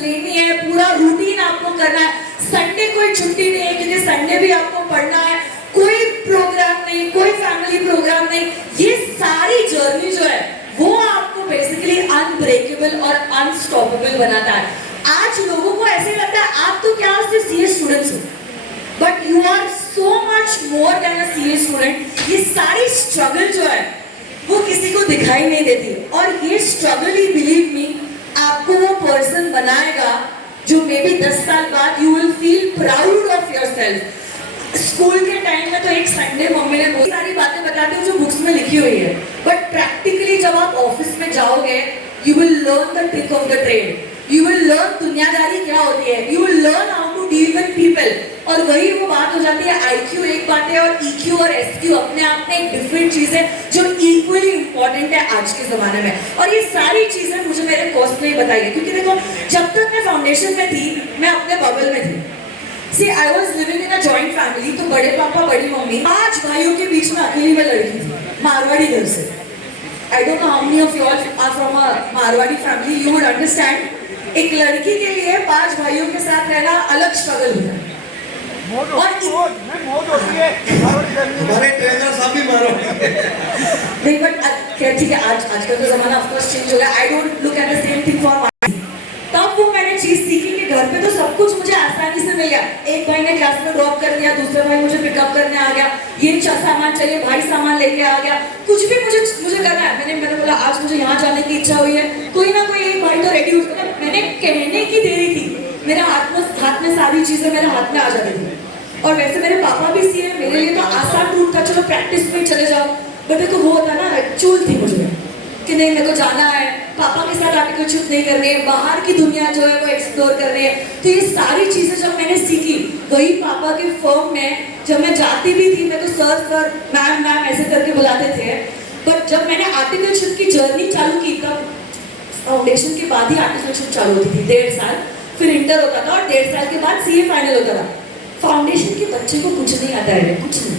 लेनी है, पूरा रूटीन आपको करना है। संडे कोई छुट्टी नहीं है क्योंकि संडे भी आपको पढ़ना है। कोई प्रोग्राम नहीं, कोई फैमिली प्रोग्राम नहीं। ये सारी जर्नी जो है वो आपको बेसिकली अनब्रेकेबल और अनस्टॉपेबल बनाता है। आज लोगों को ऐसे लगता है आप तो क्या सिर्फ सीए स्टूडेंट्स हो, but you are so much more than a CA student. ये सारी स्ट्रगल जो है वो किसी को दिखाई नहीं देती, और ये स्ट्रगल ही, बिलीव मी, आपको वो पर्सन बनाएगा जो मे बी 10 साल बाद you will feel proud of yourself. School के टाइम में तो एक संडे मम्मी ने बहुत सारी बातें बताती हूँ जो बुक्स में लिखी हुई है, बट प्रैक्टिकली जब आप ऑफिस में जाओगे you will learn the trick of the trade. You will learn दुनियादारी क्या होती है, you will learn how to deal with people. और वही वो बात हो जाती है, आईक्यू एक बात है और ईक्यू और एसक्यू अपने आप में एक डिफरेंट चीज है जो इक्वली इंपॉर्टेंट है आज के जमाने में। और ये सारी चीजें मुझे मेरे कोर्स में ही बताई है, क्योंकि देखो जब तक मैं फाउंडेशन में थी मैं अपने बबल में थी। See, I was living in a joint family, तो बड़े पापा बड़ी मम्मी 5 भाइयों के बीच में अकेली मैं लड़की थी, मारवाड़ी घर से। I don't know how many of you all are from a Marwari family, you would understand. एक लड़की के लिए 5 भाइयों के साथ रहना अलग स्ट्रगल होता है। हमारे ट्रेनर साहब भी मारवाड़ी नहीं, बट ठीक है, आजकल तो जमाना ऑफ कोर्स चेंज हो गया। I don't look at the same thing for my। तब वो मैंने चीज सीखी कि घर पे तो सब कुछ मुझे आसानी से मिल गया। एक भाई ने क्लास में ड्रॉप कर दिया, दूसरा भाई मुझे पिकअप करने आ गया, ये सामान चाहिए, भाई सामान लेके आ गया, कुछ भी मुझे करना है। मैंने बोला आज मुझे यहाँ जाने की इच्छा हुई है, कोई ना कोई एक भाई तो रेडी हो गया। मैंने कहने की देरी थी, मेरे हाथ में सारी चीजें मेरे हाथ में आ जाती थी। और वैसे मेरे पापा भी सीए, मेरे लिए तो आसान रूट था, चलो प्रैक्टिस में चले जाओ। बट देखो वो होता ना, चूल थी मुझे कि नहीं मेरे को जाना है, पापा के साथ आके कुछ नहीं करनी है, बाहर की दुनिया जो है वो एक्सप्लोर करनी है। तो ये सारी चीजें जब मैंने सीखी, वही पापा के फर्म में जब मैं जाती भी थी, मेरे को सर मैम ऐसे करके बुलाते थे। बट जब मैंने आर्टिकलशिप की जर्नी चालू की, तब फाउंडेशन के बाद ही आर्टिकलशिप चालू होती थी, 1.5 साल, फिर इंटर होता था और 1.5 साल के बाद सीए फाइनल होता था। फाउंडेशन के बच्चे को कुछ नहीं आता है, कुछ नहीं,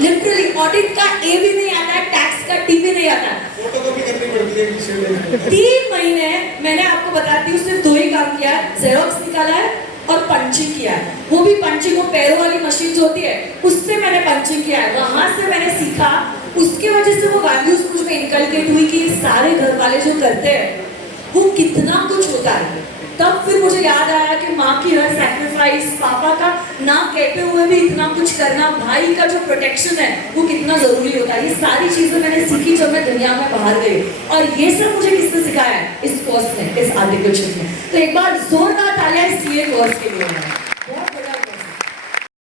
लिटरली ऑडिट का ए भी नहीं आता है, टैक्स का टी भी नहीं आता है। फोटोकॉपी करनी पड़ती है। 3 महीने मैंने आपको बताती हूँ सिर्फ 2 ही काम किया है, जेरोक्स निकाला है और पंचिंग किया है। वो भी पंचिंग, वो पैरों वाली मशीन जो होती है उससे मैंने पंचिंग किया है। वहां से मैंने सीखा, उसके वजह से वो वैल्यूज मुझ में इनकलकेट हुई कि सारे घर वाले जो करते हैं वो कितना कुछ होता है। तब फिर मुझे याद आया कि माँ की हर सैक्रिफाइस, पापा का ना कहते हुए भी इतना कुछ करना, भाई का जो प्रोटेक्शन है वो कितना जरूरी होता है। ये सारी चीजें मैंने सीखी जब मैं दुनिया में बाहर गई, और ये सब मुझे किसने सिखाया है? इस कोर्स में, इस आर्टिकलशिप में। तो एक बार जोरदार तालियां इस सीए कोर्स के लिए।